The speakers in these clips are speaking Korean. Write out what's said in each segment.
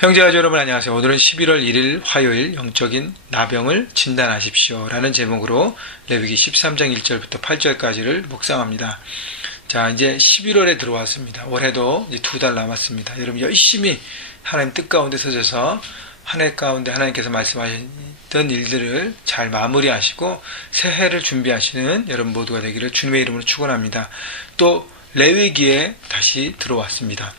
형제가족 여러분 안녕하세요. 오늘은 11월 1일 화요일 영적인 나병을 진단하십시오 라는 제목으로 레위기 13장 1절부터 8절까지를 묵상합니다. 자, 이제 11월에 들어왔습니다. 올해도 이제 2달 남았습니다. 여러분 열심히 하나님 뜻 가운데 서셔서 한 해 가운데 하나님께서 말씀하셨던 일들을 잘 마무리하시고 새해를 준비하시는 여러분 모두가 되기를 주님의 이름으로 축원합니다. 또 레위기에 다시 들어왔습니다.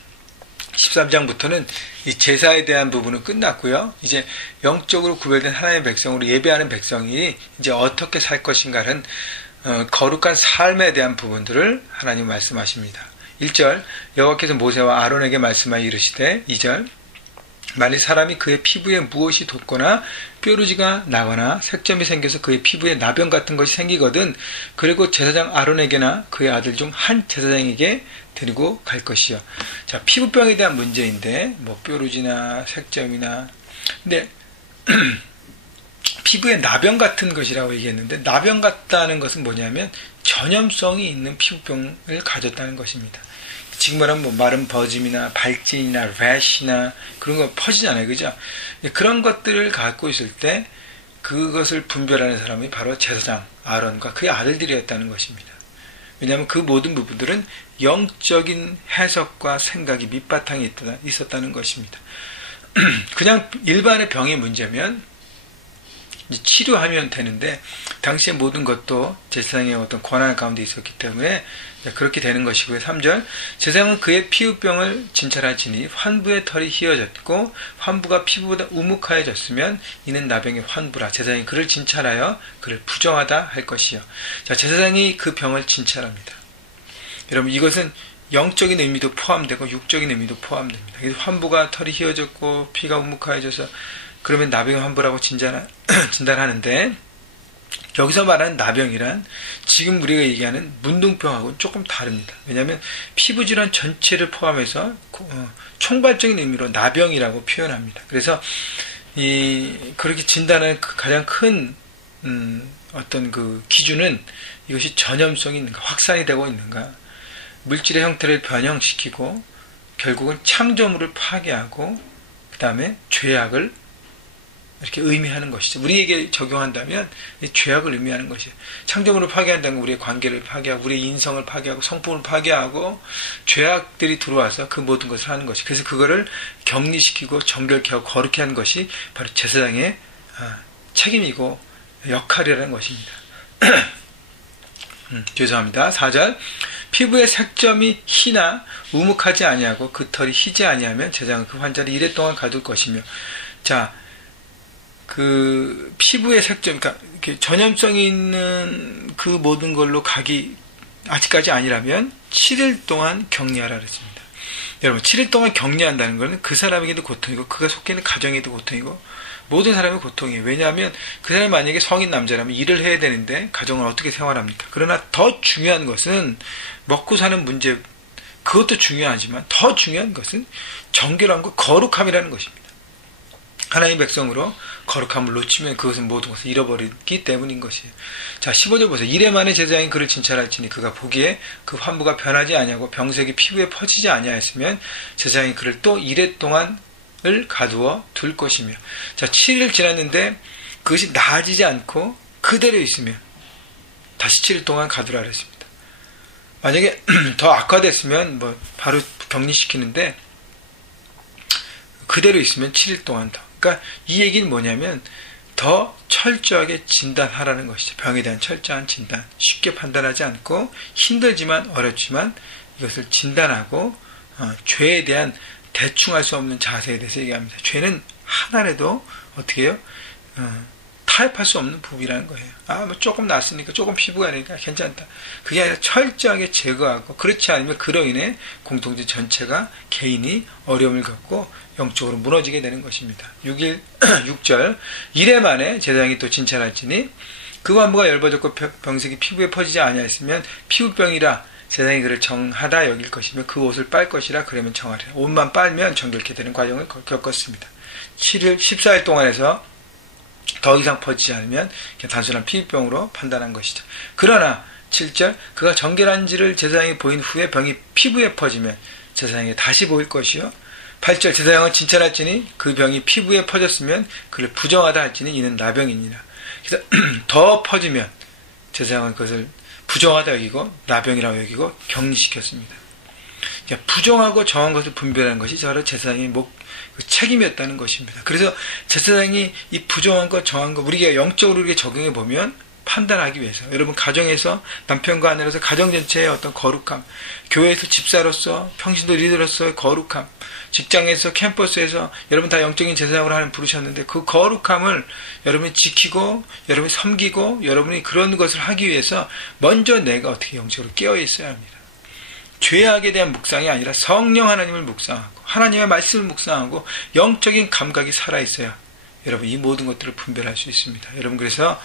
13장부터는 이 제사에 대한 부분은 끝났고요. 이제 영적으로 구별된 하나님의 백성으로 예배하는 백성이 이제 어떻게 살 것인가는 거룩한 삶에 대한 부분들을 하나님 말씀하십니다. 1절 여호와께서 모세와 아론에게 말씀하여 이르시되 2절 만일 사람이 그의 피부에 무엇이 돋거나 뾰루지가 나거나 색점이 생겨서 그의 피부에 나병 같은 것이 생기거든 그리고 제사장 아론에게나 그의 아들 중 한 제사장에게 데리고 갈 것이요. 자, 피부병에 대한 문제인데 뭐 뾰루지나 색점이나 근데 피부에 나병 같은 것이라고 얘기했는데 나병 같다는 것은 뭐냐면 전염성이 있는 피부병을 가졌다는 것입니다. 지금 말하면 뭐 마른 버짐이나 발진이나 래시나 그런 거 퍼지잖아요. 그죠? 그런 것들을 갖고 있을 때 그것을 분별하는 사람이 바로 제사장 아론과 그의 아들들이었다는 것입니다. 왜냐하면 그 모든 부분들은 영적인 해석과 생각이 밑바탕에 있었다는 것입니다. 그냥 일반의 병의 문제면 치료하면 되는데 당시의 모든 것도 제사장의 어떤 권한 가운데 있었기 때문에 그렇게 되는 것이고요. 3절 제사장은 그의 피부병을 진찰하지니 환부의 털이 휘어졌고 환부가 피부보다 우묵하여졌으면 이는 나병의 환부라. 제사장이 그를 진찰하여 그를 부정하다 할 것이요. 자, 제사장이 그 병을 진찰합니다. 여러분 이것은 영적인 의미도 포함되고 육적인 의미도 포함됩니다. 환부가 털이 휘어졌고 피가 우묵하여져서 그러면 나병의 환부라고 진단하는데 여기서 말하는 나병이란 지금 우리가 얘기하는 문둥병하고는 조금 다릅니다. 왜냐하면 피부질환 전체를 포함해서 총괄적인 의미로 나병이라고 표현합니다. 그래서 그렇게 진단하는 가장 큰 어떤 그 기준은 이것이 전염성이 있는가, 확산이 되고 있는가, 물질의 형태를 변형시키고 결국은 창조물을 파괴하고 그 다음에 죄악을 이렇게 의미하는 것이죠. 우리에게 적용한다면 죄악을 의미하는 것이에요. 창조물을 파괴한다는 건 우리의 관계를 파괴하고 우리의 인성을 파괴하고 성품을 파괴하고 죄악들이 들어와서 그 모든 것을 하는 것이. 그래서 그거를 격리시키고 정결케 하고 거룩케 하는 것이 바로 제사장의 책임이고 역할이라는 것입니다. 죄송합니다. 4절 피부의 색점이 희나 우묵하지 아니하고 그 털이 희지 아니하면 제사장은 그 환자를 이래 동안 가둘 것이며 자 그 피부의 색점, 그러니까 전염성이 있는 그 모든 걸로 각이 아직까지 아니라면 7일 동안 격리하라 그랬습니다. 여러분 7일 동안 격리한다는 것은 그 사람에게도 고통이고 그가 속해 있는 가정에도 고통이고 모든 사람의 고통이에요. 왜냐하면 그 사람이 만약에 성인 남자라면 일을 해야 되는데 가정을 어떻게 생활합니까? 그러나 더 중요한 것은 먹고 사는 문제, 그것도 중요하지만 더 중요한 것은 정결함과 거룩함이라는 것입니다. 하나님의 백성으로 거룩함을 놓치면 그것은 모든 것을 잃어버리기 때문인 것이에요. 자, 15절 보세요. 이래 만에 제사장이 그를 진찰할지니 그가 보기에 그 환부가 변하지 아니하고 병색이 피부에 퍼지지 아니하였으면 제사장이 그를 또 이래 동안을 가두어 둘 것이며 자, 7일 지났는데 그것이 나아지지 않고 그대로 있으면 다시 7일 동안 가두라 그랬습니다. 만약에 더 악화됐으면 뭐 바로 격리시키는데 그대로 있으면 7일 동안 더. 그러니까 이 얘기는 뭐냐면 더 철저하게 진단하라는 것이죠. 병에 대한 철저한 진단. 쉽게 판단하지 않고 힘들지만 어렵지만 이것을 진단하고 죄에 대한 대충 할 수 없는 자세에 대해서 얘기합니다. 죄는 하나라도 어떻게 해요? 타협할 수 없는 부분이라는 거예요. 뭐 조금 났으니까 조금 피부가 나니까 괜찮다. 그게 아니라 철저하게 제거하고 그렇지 않으면 그로 인해 공동체 전체가 개인이 어려움을 겪고 영적으로 무너지게 되는 것입니다. 6절 이래 만에 제사장이 또 진찰할지니 그 환부가 열버졌고 병색이 피부에 퍼지지 아니하였으면 피부병이라 제사장이 그를 정하다 여길 것이며 그 옷을 빨 것이라 그러면 정하리라. 옷만 빨면 정결케 되는 과정을 겪었습니다. 14일 동안에서 더 이상 퍼지지 않으면 그냥 단순한 피부병으로 판단한 것이죠. 그러나 7절 그가 정결한지를 제사장이 보인 후에 병이 피부에 퍼지면 제사장에게 다시 보일 것이요 8절 제사장은 칭찬할지니 그 병이 피부에 퍼졌으면 그를 부정하다 할지니 이는 나병이니라. 그래서 더 퍼지면 제사장은 그것을 부정하다 여기고 나병이라고 여기고 격리시켰습니다. 부정하고 정한 것을 분별하는 것이 바로 제사장의 책임이었다는 것입니다. 그래서 제사장이 이 부정한 것, 정한 것, 우리가 영적으로 이렇게 적용해 보면 판단하기 위해서, 여러분 가정에서 남편과 아내로서 가정 전체의 어떤 거룩함, 교회에서 집사로서, 평신도 리더로서의 거룩함, 직장에서 캠퍼스에서 여러분 다 영적인 제사장으로 하나님 부르셨는데 그 거룩함을 여러분이 지키고 여러분이 섬기고 여러분이 그런 것을 하기 위해서 먼저 내가 어떻게 영적으로 깨어 있어야 합니다. 죄악에 대한 묵상이 아니라 성령 하나님을 묵상하고 하나님의 말씀을 묵상하고 영적인 감각이 살아있어야 여러분 이 모든 것들을 분별할 수 있습니다. 여러분 그래서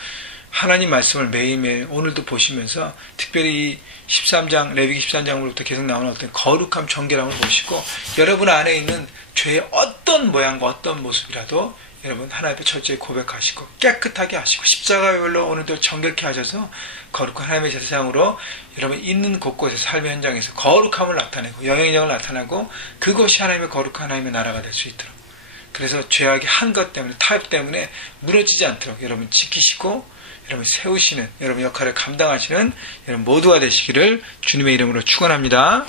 하나님 말씀을 매일매일 오늘도 보시면서 특별히 이 13장 레위기 13장으로부터 계속 나오는 어떤 거룩함 정결함을 보시고 여러분 안에 있는 죄의 어떤 모양과 어떤 모습이라도 여러분 하나님 앞에 철저히 고백하시고 깨끗하게 하시고 십자가별로 오늘도 정결케 하셔서 거룩한 하나님의 제사장으로 여러분 있는 곳곳에서 삶의 현장에서 거룩함을 나타내고 영향력을 나타내고 그것이 하나님의 거룩한 하나님의 나라가 될 수 있도록 그래서 죄악이 한 것 때문에 타협 때문에 무너지지 않도록 여러분 지키시고 여러분 세우시는 여러분 역할을 감당하시는 여러분 모두가 되시기를 주님의 이름으로 축원합니다.